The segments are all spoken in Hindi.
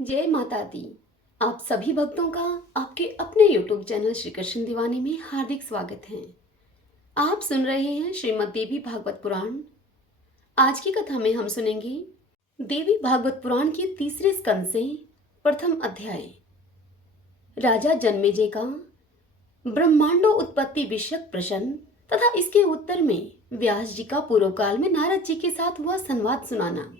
जय माता दी। आप सभी भक्तों का आपके अपने YouTube चैनल श्री कृष्ण दीवाने में हार्दिक स्वागत है। आप सुन रहे हैं श्रीमद् देवी भागवत पुराण। आज की कथा में हम सुनेंगे देवी भागवत पुराण के तीसरे स्कंद से प्रथम अध्याय। राजा जन्मेजय का ब्रह्मांडो उत्पत्ति विषयक प्रश्न तथा इसके उत्तर में व्यास जी का पूर्व काल में नारद जी के साथ हुआ संवाद सुनाना।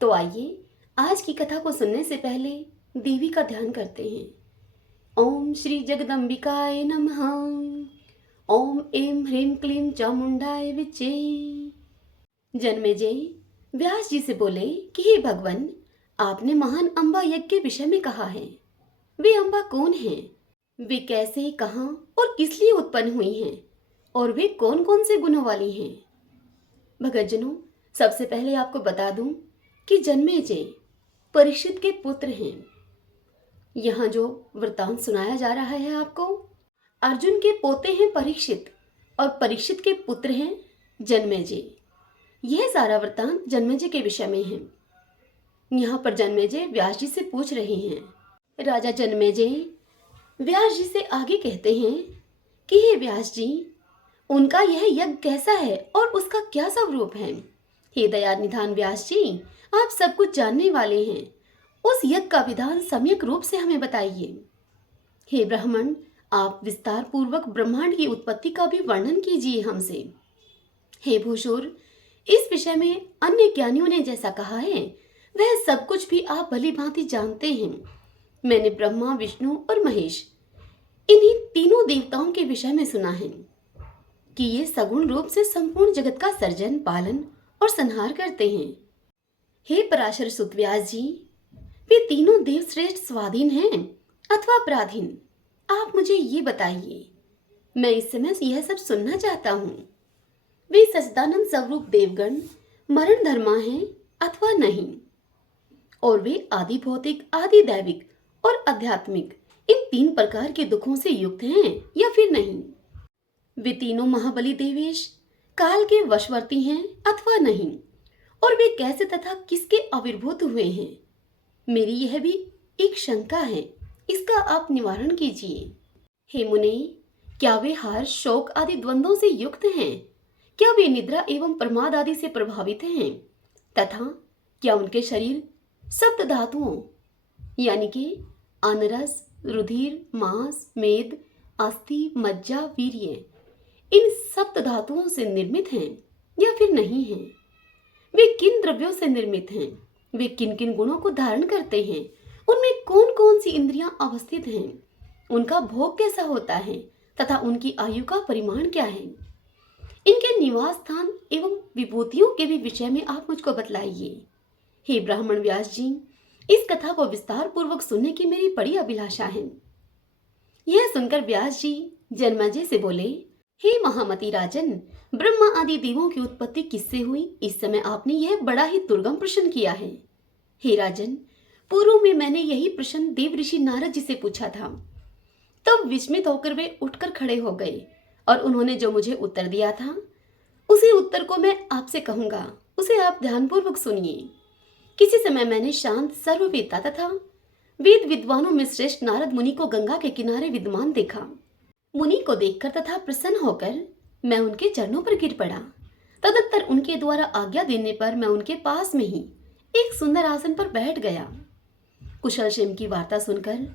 तो आइए आज की कथा को सुनने से पहले देवी का ध्यान करते हैं। ओम श्री जगदम्बिकाय नमः। ओम ऐं ह्रीं क्लीं चामुंडाय विचे। जन्मेजय व्यास जी से बोले कि हे भगवान, आपने महान अम्बा यज्ञ के विषय में कहा है। वे अम्बा कौन हैं? वे कैसे, कहाँ और किस लिए उत्पन्न हुई हैं? और वे कौन कौन से गुणों वाली हैं? भगतजनों, सबसे पहले आपको बता दूं कि जन्मेजय परीक्षित के पुत्र हैं। यहाँ जो वृतांत सुनाया जा रहा है आपको, अर्जुन के पोते हैं परीक्षित और परीक्षित के पुत्र हैं जन्मेजय। यह सारा वृतांत जन्मेजय के विषय में है। यहाँ पर जन्मेजय व्यास जी से पूछ रहे हैं। राजा जन्मेजय व्यास जी से आगे कहते हैं कि हे व्यास जी, उनका यह यज्ञ कैसा है और उसका क्या स्वरूप है? हे दयानिधान व्यास जी, आप सब कुछ जानने वाले हैं। उस यज्ञ का विधान सम्यक रूप से हमें बताइए। हे ब्राह्मण, आप विस्तार पूर्वक ब्रह्मांड की उत्पत्ति का भी वर्णन कीजिए हमसे। हे भूषुर, इस विषय में अन्य ज्ञानियों ने जैसा कहा है वह सब कुछ भी आप भली भांति जानते हैं। मैंने ब्रह्मा, विष्णु और महेश, इन्हीं तीनों देवताओं के विषय में सुना है कि ये सगुण रूप से संपूर्ण जगत का सर्जन, पालन और संहार करते हैं। हे पराशर सुत व्यास जी, वे तीनों देव श्रेष्ठ स्वाधीन हैं अथवा पराधीन? आप मुझे ये बताइए। मैं इस समय यह सब सुनना चाहता हूँ। वे सच्चिदानंद स्वरूप देवगण मरण धर्मा हैं अथवा नहीं? और वे आदि भौतिक, आदि दैविक और आध्यात्मिक इन तीन प्रकार के दुखों से युक्त हैं या फिर नहीं? वे तीनों महाबली देवेश काल के वशवर्ती हैं अथवा नहीं? और वे कैसे तथा किसके आविर्भूत हुए हैं? मेरी यह भी एक शंका है, इसका आप निवारण कीजिए। हे मुने, क्या वे हर्ष, शोक आदि द्वंद्वों से युक्त हैं? क्या वे निद्रा एवं प्रमाद आदि से प्रभावित हैं? तथा क्या उनके शरीर सप्त धातुओं यानी कि अनरस, रुधिर, मांस, मेद, अस्थि, मज्जा, वीर्य, इन सप्त धातुओं से निर्मित हैं या फिर नहीं हैं? वे किन द्रव्यों से निर्मित हैं? वे किन किन गुणों को धारण करते हैं? उनमें कौन कौन सी इंद्रियां अवस्थित हैं? उनका भोग कैसा होता है तथा उनकी आयु का परिमाण क्या है? इनके निवास स्थान एवं विभूतियों के भी विषय में आप मुझको बतलाइए। हे ब्राह्मण व्यास जी, इस कथा को विस्तार पूर्वक सुनने की मेरी बड़ी अभिलाषा है। यह सुनकर व्यास जी जन्मेजय से बोले, हे महामती राजन, ब्रह्मा आदि देवों की उत्पत्ति किससे हुई? इस समय आपने यह बड़ा ही दुर्गम प्रश्न किया है। हे राजन, पूर्व में मैंने यही प्रश्न देव ऋषि नारद जी से पूछा था। तब विस्मित होकर वे उठकर खड़े हो गए और उन्होंने जो मुझे उत्तर दिया था उसी उत्तर को मैं आपसे कहूंगा, उसे आप ध्यानपूर्वक सुनिए। किसी समय मैंने शांत, सर्ववेत्ता तथा वेद विद्वानों में श्रेष्ठ नारद मुनि को गंगा के किनारे विद्यमान देखा। मुनि को देखकर तथा प्रसन्न होकर मैं उनके चरणों पर गिर पड़ा। तदुत्तर उनके द्वारा आज्ञा देने पर मैं उनके पास में ही एक सुंदर आसन पर बैठ गया। कुशल क्षेम की वार्ता सुनकर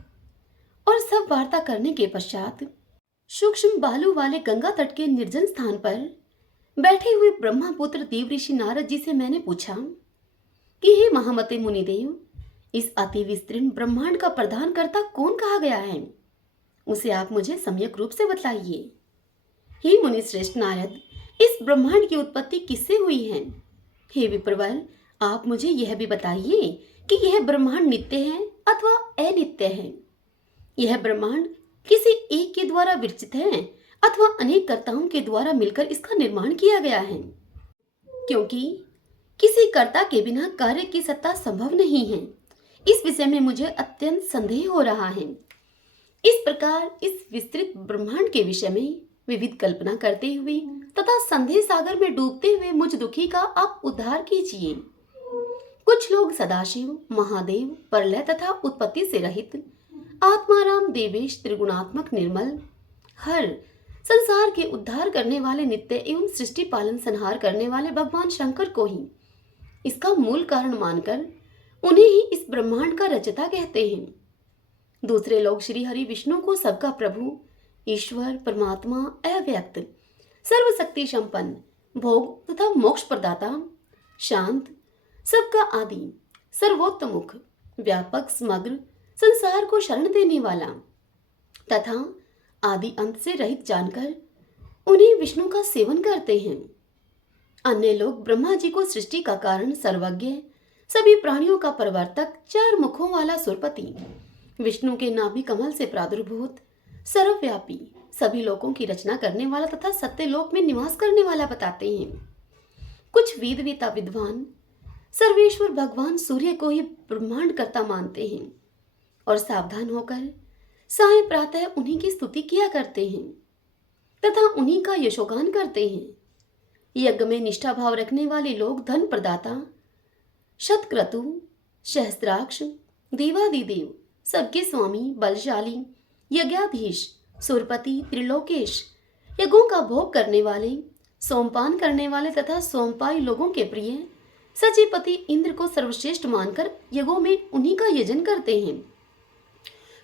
और सब वार्ता करने के पश्चात सूक्ष्म बालू वाले गंगा तट के निर्जन स्थान पर बैठे हुए ब्रह्मपुत्र देव ऋषि नारद जी से मैंने पूछा कि हे महामते मुनिदेव, इस अति विस्तीर्ण ब्रह्मांड का प्रधान कर्ता कौन कहा गया है? उसे आप मुझे सम्यक रूप से बताइए। हे मुनि श्रेष्ठ नारद, इस ब्रह्मांड की उत्पत्ति किससे हुई है? हे विप्रवर, आप मुझे यह भी बताइए कि यह ब्रह्मांड नित्य है अथवा अनित्य है? यह ब्रह्मांड किसी एक के द्वारा विरचित है अथवा अनेक कर्ताओं के द्वारा मिलकर इसका निर्माण किया गया है? क्योंकि किसी कर्ता के बिना कार्य की सत्ता संभव नहीं है, इस विषय में मुझे अत्यंत संदेह हो रहा है। इस प्रकार इस विस्तृत ब्रह्मांड के विषय में विविध कल्पना करते हुए तथा संदेह सागर में डूबते हुए मुझ दुखी का आप उद्धार कीजिए। कुछ लोग सदाशिव, महादेव, प्रलय तथा उत्पत्ति से रहित आत्माराम देवेश त्रिगुणात्मक निर्मल हर संसार के उद्धार करने वाले नित्य एवं सृष्टि पालन संहार करने वाले भगवान शंकर को ही इसका मूल कारण मानकर उन्हें ही इस ब्रह्मांड का रचयिता कहते हैं। दूसरे लोग श्री हरि विष्णु को सबका प्रभु, ईश्वर, परमात्मा, अव्यक्त, सर्वशक्ति संपन्न, भोग तथा मोक्ष प्रदाता, शांत, सबका आदि, सर्वोत्तमुख, व्यापक, समग्र, संसार को शरण देने वाला तथा आदि अंत से रहित जानकर उन्हें विष्णु का सेवन करते हैं। अन्य लोग ब्रह्मा जी को सृष्टि का कारण, सर्वज्ञ, सभी प्राणियों का प्रवर्तक, 4 मुखों वाला सुरपति, विष्णु के नाभि कमल से प्रादुर्भूत, सर्वव्यापी, सभी लोगों की रचना करने वाला तथा सत्यलोक में निवास करने वाला बताते हैं। कुछ वेदवेता विद्वान सर्वेश्वर भगवान सूर्य को ही ब्रह्मांड कर्ता मानते हैं और सावधान होकर साय प्रातः उन्हीं की स्तुति किया करते हैं तथा उन्हीं का यशोगान करते हैं। यज्ञ में निष्ठा भाव रखने वाले लोग धन प्रदाता, शतक्रतु, सहस्त्राक्ष, देवादिदेव, सबके स्वामी, बलशाली, यज्ञाधीश, सुरपति, त्रिलोकेश, यज्ञों का भोग करने वाले, सोमपान करने वाले तथा सोमपाई लोगों के प्रिय सचिपति इंद्र को सर्वश्रेष्ठ मानकर यज्ञों में उन्हीं का यजन करते हैं।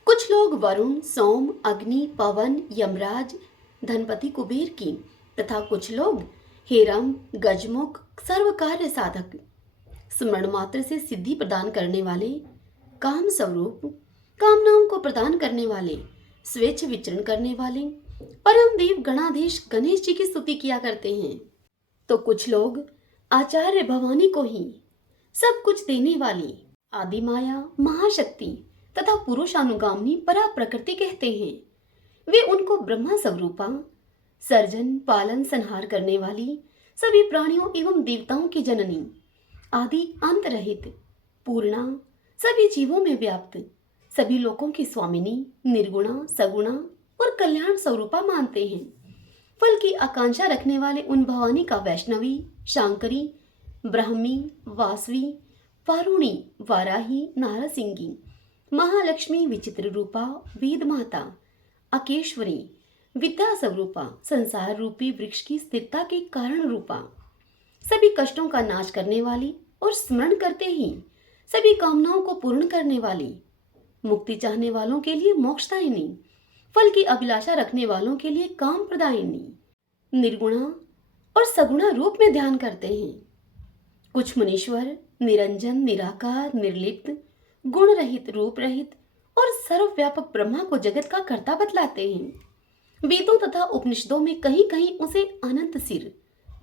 कुछ लोग वरुण, सोम, अग्नि, पवन, यमराज, धनपति कुबेर की तथा कुछ लोग हेरम, गजमुख, सर्व कार्य साधक, स्मरण मात्र से सिद्धि प्रदान करने वाले, काम स्वरूप, कामनाओं को प्रदान करने वाले, स्वेच्छ विचरण करने वाले, परम देव गणाधीश गणेश जी की स्तुति किया करते हैं। तो कुछ लोग आचार्य भवानी को ही सब कुछ देने वाली आदि माया, महाशक्ति तथा पुरुषानुगामिनी परा प्रकृति कहते हैं। वे उनको ब्रह्मा स्वरूपा, सर्जन, पालन, संहार करने वाली, सभी प्राणियों एवं देवताओं की जननी, आदि अंत रहित, पूर्णा, सभी जीवों में व्याप्त, सभी लोकों की स्वामिनी, निर्गुणा, सगुणा और कल्याण स्वरूपा मानते हैं। फल की आकांक्षा रखने वाले उन भवानी का वैष्णवी, शांकरी, ब्राह्मी, वासवी, वारुणी, वाराही, नारसिंगी, महालक्ष्मी, विचित्र रूपा, वेद माता, अकेश्वरी, विद्या स्वरूपा, संसार रूपी वृक्ष की स्थिरता के कारण रूपा, सभी कष्टों का नाश करने वाली और स्मरण करते ही सभी कामनाओं को पूर्ण करने वाली, मुक्ति चाहने वालों के लिए मोक्षदायिनी, फल की अभिलाषा रखने वालों के लिए काम प्रदायिनी, निर्गुणा और सगुणा रूप में ध्यान करते हैं। कुछ मुनीश्वर निरंजन, निराकार, निर्लिप्त, गुण रहित, रूप रहित और सर्वव्यापक ब्रह्मा को जगत का कर्ता बतलाते हैं। वेदों तथा उपनिषदों में कहीं कहीं उसे अनंत सिर,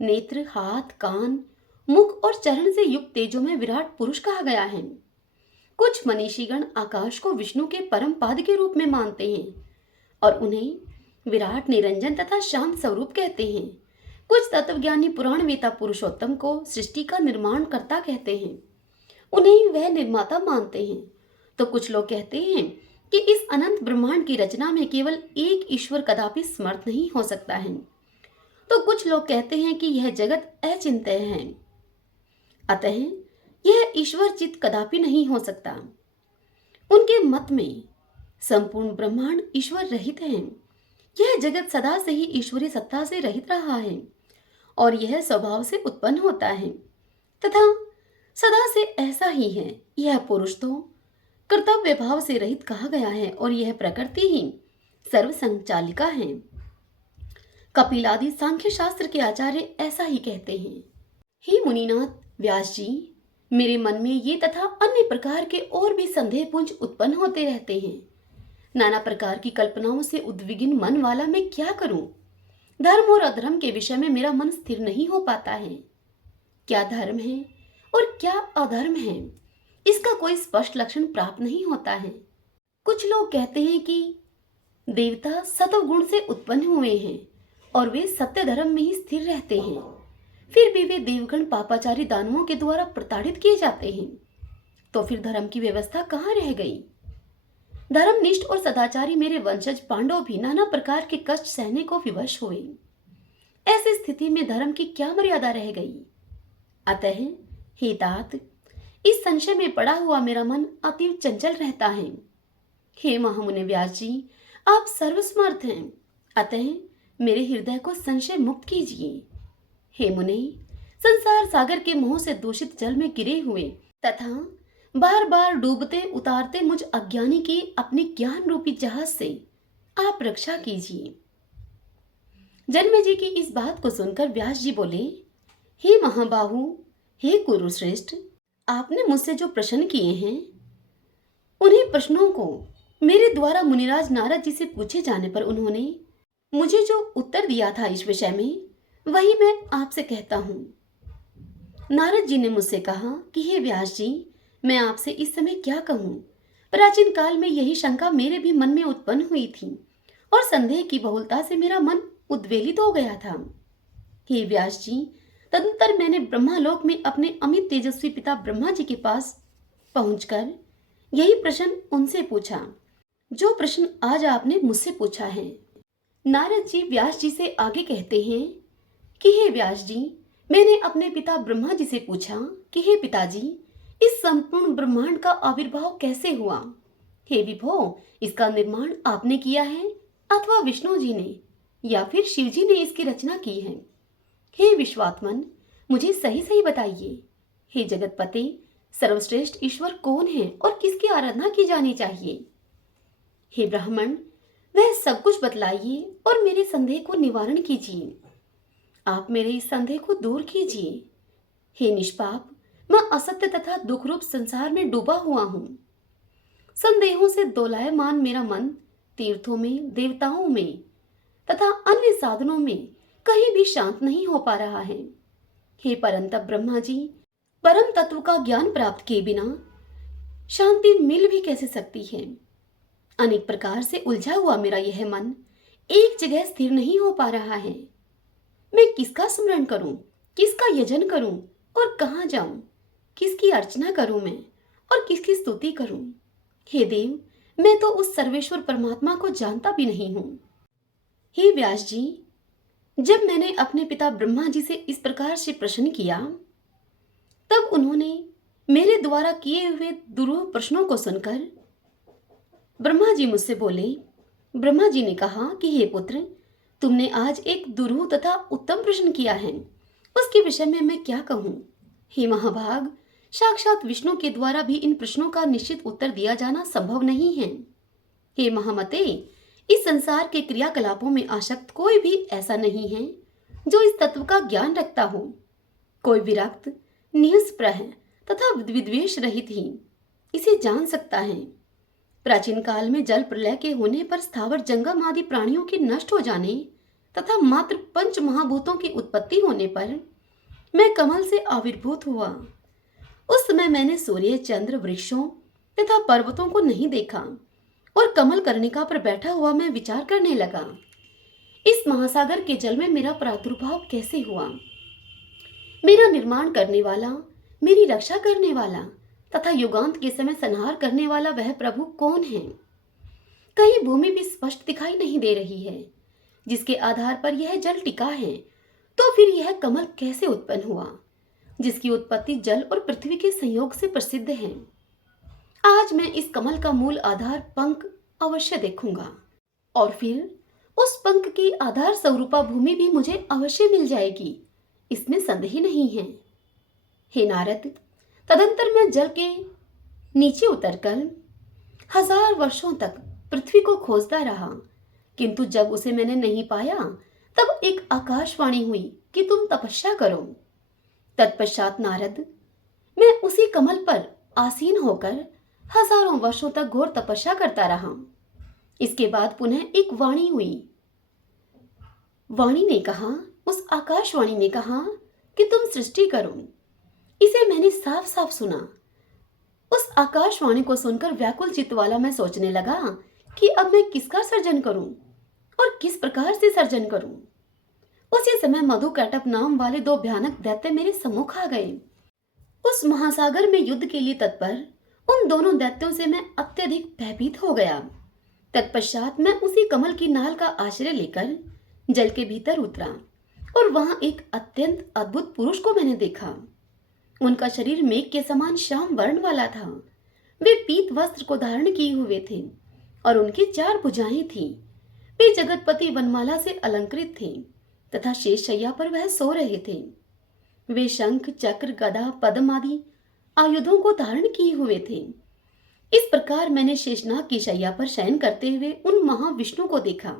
नेत्र, हाथ, कान, मुख और चरण से युक्त तेजो में विराट पुरुष कहा गया है। कुछ मनीषीगण आकाश को विष्णु के परम पाद के रूप में मानते हैं और उन्हें विराट, निरंजन तथा शांत स्वरूप कहते हैं। कुछ तत्वज्ञानी पुराण वेता पुरुषोत्तम को सृष्टि का निर्माण कर्ता कहते हैं, उन्हें वह निर्माता मानते हैं। तो कुछ लोग कहते हैं कि इस अनंत ब्रह्मांड की रचना में केवल एक ईश्वर कदापि समर्थ नहीं हो सकता है। तो कुछ लोग कहते हैं कि यह जगत अचिंत्य है, अतः यह ईश्वर चित्त कदापि नहीं हो सकता। उनके मत में संपूर्ण ब्रह्मांड ईश्वर रहित है। यह जगत सदा से ही ईश्वरीय सत्ता से रहित रहा है और यह स्वभाव से उत्पन्न होता है तथा सदा से ऐसा ही है। यह पुरुष तो कर्तव्य भाव से रहित कहा गया है और यह प्रकृति ही सर्व संचालिका है। कपिल आदि सांख्य शास्त्र के आचार्य ऐसा ही कहते हैं। हे मुनिनाथ व्यास जी, मेरे मन में ये तथा अन्य प्रकार के और भी संदेह पुंज उत्पन्न होते रहते हैं। नाना प्रकार की कल्पनाओं से उद्विग्न मन वाला मैं क्या करूं? धर्म और अधर्म के विषय में मेरा मन स्थिर नहीं हो पाता है। क्या धर्म है और क्या अधर्म है, इसका कोई स्पष्ट लक्षण प्राप्त नहीं होता है। कुछ लोग कहते हैं कि देवता सत्वगुण से उत्पन्न हुए हैं और वे सत्य धर्म में ही स्थिर रहते हैं, फिर भी वे देवगण पापाचारी दानवों के द्वारा प्रताड़ित किए जाते हैं। तो फिर धर्म की व्यवस्था कहाँ रह गई? धर्मनिष्ठ और सदाचारी मेरे वंशज पांडव भी नाना प्रकार के कष्ट सहने को विवश हुए। ऐसी स्थिति में धर्म की क्या मर्यादा रह गई? अतः हे तात, इस संशय में पड़ा हुआ मेरा मन अतीव चंचल रहता है। हे महामुनि व्यास जी, आप सर्वसमर्थ हैं, अतः मेरे हृदय को संशय मुक्त कीजिए। हे मुनि, संसार सागर के मोह से दूषित जल में गिरे हुए तथा बार बार डूबते उतारते मुझ अज्ञानी की अपने ज्ञान रूपी जहाज से आप रक्षा कीजिए। जन्मेजय की इस बात को सुनकर व्यास जी बोले, हे महाबाहु, हे कुरुश्रेष्ठ, आपने मुझसे जो प्रश्न किए हैं उन्हीं प्रश्नों को मेरे द्वारा मुनिराज नारद जी से पूछे जाने पर उन्होंने मुझे जो उत्तर दिया था इस विषय में, वही मैं आपसे कहता हूँ। नारद जी ने मुझसे कहा कि हे व्यास जी, मैं आपसे इस समय क्या कहूँ। प्राचीन काल में यही शंका मेरे भी मन में उत्पन्न हुई थी और संदेह की बहुलता से मेरा मन उद्वेलित हो गया था। हे व्यास जी, तदंतर मैंने ब्रह्मालोक में अपने अमित तेजस्वी पिता ब्रह्मा जी के पास पहुंचकर यही प्रश्न उनसे पूछा, जो प्रश्न आज आपने मुझसे पूछा है। नारद जी व्यास जी से आगे कहते हैं कि हे व्यास जी, मैंने अपने पिता ब्रह्मा जी से पूछा कि हे पिताजी, इस संपूर्ण ब्रह्मांड का आविर्भाव कैसे हुआ। हे विभो, इसका निर्माण आपने किया है अथवा विष्णु जी ने या फिर शिव जी ने इसकी रचना की है। हे विश्वात्मन, मुझे सही सही बताइए। हे जगतपते, सर्वश्रेष्ठ ईश्वर कौन है और किसकी आराधना की जानी चाहिए। हे ब्राह्मण, वह सब कुछ बतलाइए और मेरे संदेह को निवारण कीजिए। आप मेरे इस संदेह को दूर कीजिए। हे निष्पाप, मैं असत्य तथा दुख रूप संसार में डूबा हुआ हूँ। संदेहों से दोलायमान मेरा मन तीर्थों में, देवताओं में तथा अन्य साधनों में कहीं भी शांत नहीं हो पा रहा है। हे परंतप ब्रह्मा जी, परम तत्व का ज्ञान प्राप्त किए बिना शांति मिल भी कैसे सकती है। अनेक प्रकार से उलझा हुआ मेरा यह मन एक जगह स्थिर नहीं हो पा रहा है। मैं किसका स्मरण करूं, किसका यजन करूं और कहां जाऊं, किसकी अर्चना करूं मैं और किसकी स्तुति करूं। हे देव, मैं तो उस सर्वेश्वर परमात्मा को जानता भी नहीं हूं। हे व्यास जी, जब मैंने अपने पिता ब्रह्मा जी से इस प्रकार से प्रश्न किया, तब उन्होंने मेरे द्वारा किए हुए दुरूह प्रश्नों को सुनकर ब्रह्मा जी मुझसे बोले। ब्रह्मा जी ने कहा कि हे पुत्र, तुमने आज एक दुरूह तथा उत्तम प्रश्न किया है, उसके विषय में मैं क्या कहूँ। हे महाभाग, साक्षात विष्णु के द्वारा भी इन प्रश्नों का निश्चित उत्तर दिया जाना संभव नहीं है। हे महामते, इस संसार के क्रियाकलापों में आसक्त कोई भी ऐसा नहीं है जो इस तत्व का ज्ञान रखता हो। कोई विरक्त, निःस्पृह तथा विद्वेष रहित ही इसे जान सकता है। प्राचीन काल में जल प्रलय के होने पर स्थावर जंगम आदि प्राणियों के नष्ट हो जाने तथा मात्र पंच महाभूतों की उत्पत्ति होने पर मैं कमल से आविर्भूत हुआ। उस समय मैंने सूर्य, चंद्र, वृक्षों तथा पर्वतों को नहीं देखा और कमल कर्णिका पर बैठा हुआ मैं विचार करने लगा, इस महासागर के जल में मेरा प्रादुर्भाव कैसे हुआ। मेरा निर्माण करने वाला, मेरी रक्षा करने वाला तथा युगांत के समय संहार करने वाला वह प्रभु कौन है। कहीं भूमि भी स्पष्ट दिखाई नहीं दे रही है जिसके आधार पर यह जल टिका है। तो फिर यह कमल कैसे उत्पन्न हुआ जिसकी उत्पत्ति जल और पृथ्वी के संयोग से प्रसिद्ध है। आज मैं इस कमल का मूल आधार पंख अवश्य देखूंगा और फिर उस पंख की आधार स्वरूपा भूमि भी मुझे अवश्य मिल जाएगी, इसमें संदेह नहीं है। हे नारद, तदंतर मैं जल के नीचे उतरकर 1000 वर्षों तक पृथ्वी को खोजता रहा, किंतु जब उसे मैंने नहीं पाया तब एक आकाशवाणी हुई कि तुम तपस्या करो। तत्पश्चात नारद, मैं उसी कमल पर आसीन होकर हजारों वर्षों तक घोर तपस्या करता रहा। इसके बाद पुनः एक वाणी हुई। वाणी ने कहा, उस आकाशवाणी ने कहा कि तुम सृष्टि करो। इसे मैंने साफ साफ सुना। उस आकाशवाणी को सुनकर व्याकुल चित्त वाला मैं सोचने लगा कि अब मैं किसका सर्जन करूं और किस प्रकार से सर्जन करूं। उसी समय मधुकैटभ नाम वाले 2 भयानक दैत्य मेरे सम्मुख आ गए। उस महासागर में युद्ध के लिए तत्पर उन दोनों दैत्यों से मैं अत्यधिक भयभीत हो गया। तत्पश्चात मैं उसी कमल की नाल का आश्रय लेकर जल के भीतर उतरा और वहां एक अत्यंत अद्भुत पुरुष को मैंने देखा। उनका शरीर मेघ के समान श्याम वर्ण वाला था। वे पीत वस्त्र को धारण किए हुए थे और उनकी 4 भुजाएं थीं। वे जगतपति वनमाला से अलंकृत थे तथा शेष शैया पर वह सो रहे थे। वे शंख, चक्र, गदा, पद्म आदि आयुधों को धारण किए हुए थे। इस प्रकार मैंने शेषनाग की शैया पर शयन करते हुए उन महाविष्णु को देखा।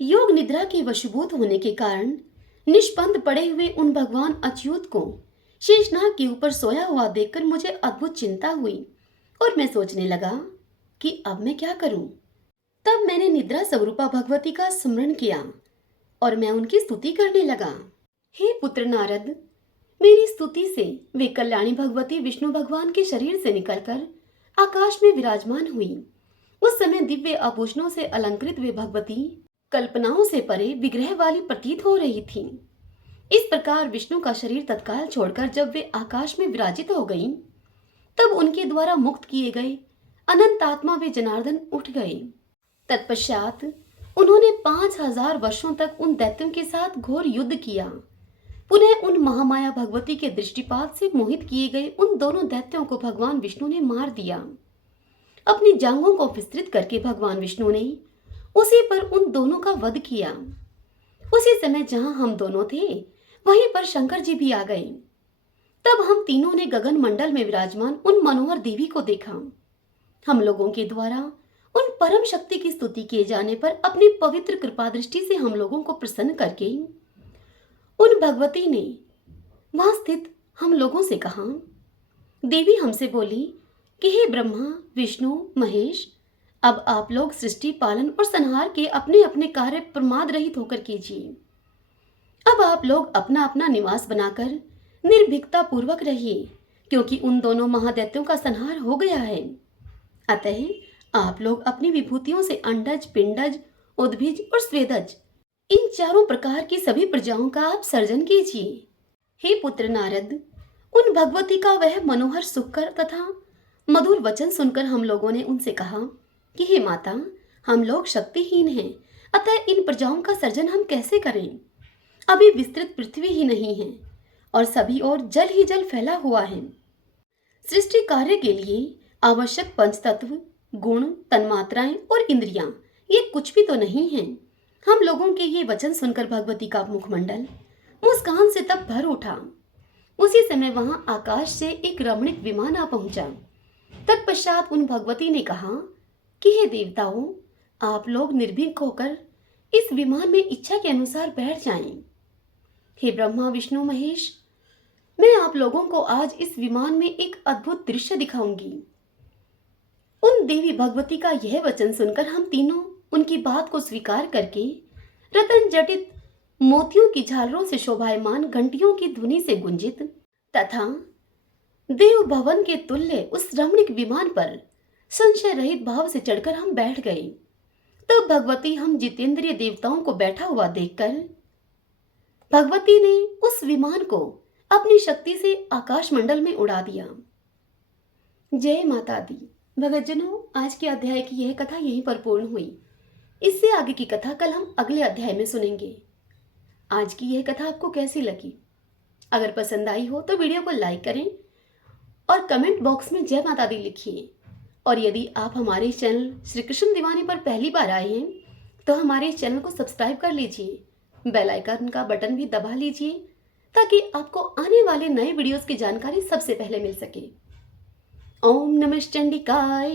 योग निद्रा के वशीभूत होने के कारण निष्पंद पड़े हुए उन भगवान अच्युत को शेषनाग के ऊपर सोया हुआ देखकर मुझे अद्भुत चिंता हुई और मैं सोचने लगा कि अब मैं क्या करूं। तब मैंने निद्रा स्वरूपा भगवती का स्मरण किया और मैं उनकी स्तुति करने लगा। हे पुत्र नारद, मेरी स्तुति से वे कल्याणी भगवती विष्णु भगवान के शरीर से निकलकर आकाश में विराजमान हुई। उस समय दिव्य आभूषणों से अलंकृत वे भगवती कल्पनाओं से परे विग्रह वाली प्रतीत हो रही थी। इस प्रकार विष्णु का शरीर तत्काल छोड़कर जब वे आकाश में विराजित हो गईं, तब उनके द्वारा मुक्त किए गए अनंत आत्मा वे जनार्दन उठ गए। तत्पश्चात उन्होंने 5000 वर्षों तक उन दैत्यों के साथ घोर युद्ध किया। पुनः उन महामाया भगवती के दृष्टिपात से मोहित किए गए उन दोनों दैत्यों को भगवान विष्णु ने मार दिया। अपनी जांघों को विस्तृत करके भगवान विष्णु ने उसी पर उन दोनों का वध किया। उसी समय जहां हम दोनों थे वहीं पर शंकर जी भी आ गए। तब हम तीनों ने गगन मंडल में विराजमान उन मनोहर देवी को देखा। हम लोगों के द्वारा उन परम शक्ति की स्तुति किए जाने पर अपनी पवित्र कृपा दृष्टि से हम लोगों को प्रसन्न करके उन भगवती ने वहां स्थित हम लोगों से कहा। देवी हमसे बोली कि हे ब्रह्मा, विष्णु, महेश, अब आप लोग सृष्टि, पालन और संहार के अपने अपने कार्य प्रमाद रहित होकर कीजिए। अब आप लोग अपना अपना निवास बनाकर निर्भीकता पूर्वक रहिए, क्योंकि उन दोनों महादैत्यों का संहार हो गया है। अतः आप लोग अपनी विभूतियों से अंडज, पिंडज, उद्भिज और स्वेदज, इन चारों प्रकार की सभी प्रजाओं का आप सर्जन कीजिए। हे पुत्र नारद, उन भगवती का वह मनोहर सुखकर तथा मधुर वचन सुनकर हम लोगों ने उनसे कहा कि हे माता, हम लोग शक्तिहीन हैं, अतः इन प्रजाओं का सर्जन हम कैसे करें। अभी विस्तृत पृथ्वी ही नहीं है और सभी ओर जल ही जल फैला हुआ है। सृष्टि कार्य के लिए आवश्यक पंचतत्व, गुण, तन्मात्राएं और इंद्रियां ये कुछ भी तो नहीं है। हम लोगों के ये वचन सुनकर भगवती का मुखमंडल मुस्कान से तब भर उठा। उसी समय वहां आकाश से एक रमणीक विमान आ पहुंचा। तत्पश्चात उन भगवती ने कहा कि हे देवताओं, आप लोग निर्भीक होकर इस विमान में इच्छा के अनुसार बैठ जाएं। हे ब्रह्मा, विष्णु, महेश, मैं आप लोगों को आज इस विमान में एक अद्भुत दृश्य दिखाऊंगी। उन देवी भगवती का यह वचन सुनकर हम तीनों उनकी बात को स्वीकार करके रतन जटित मोतियों की झालरों से शोभायमान घंटियों की ध्वनि से गुंजित तथा देव भवन के तुल्य उस रमणीक विमान पर संशय रहित भाव से चढ़कर हम बैठ गए। तब भगवती हम जितेंद्रिय देवताओं को बैठा हुआ देखकर भगवती ने उस विमान को अपनी शक्ति से आकाश मंडल में उड़ा दिया। जय माता दी। भगतजनों, आज के अध्याय की यह कथा यहीं पर पूर्ण हुई। इससे आगे की कथा कल हम अगले अध्याय में सुनेंगे। आज की यह कथा आपको कैसी लगी? अगर पसंद आई हो तो वीडियो को लाइक करें और कमेंट बॉक्स में जय माता दी लिखिए। और यदि आप हमारे चैनल श्री कृष्ण दीवानी पर पहली बार आए हैं तो हमारे चैनल को सब्सक्राइब कर लीजिए, बेल आइकन का बटन भी दबा लीजिए ताकि आपको आने वाले नए वीडियोस की जानकारी सबसे पहले मिल सके। ओम नमः चंडिकाय।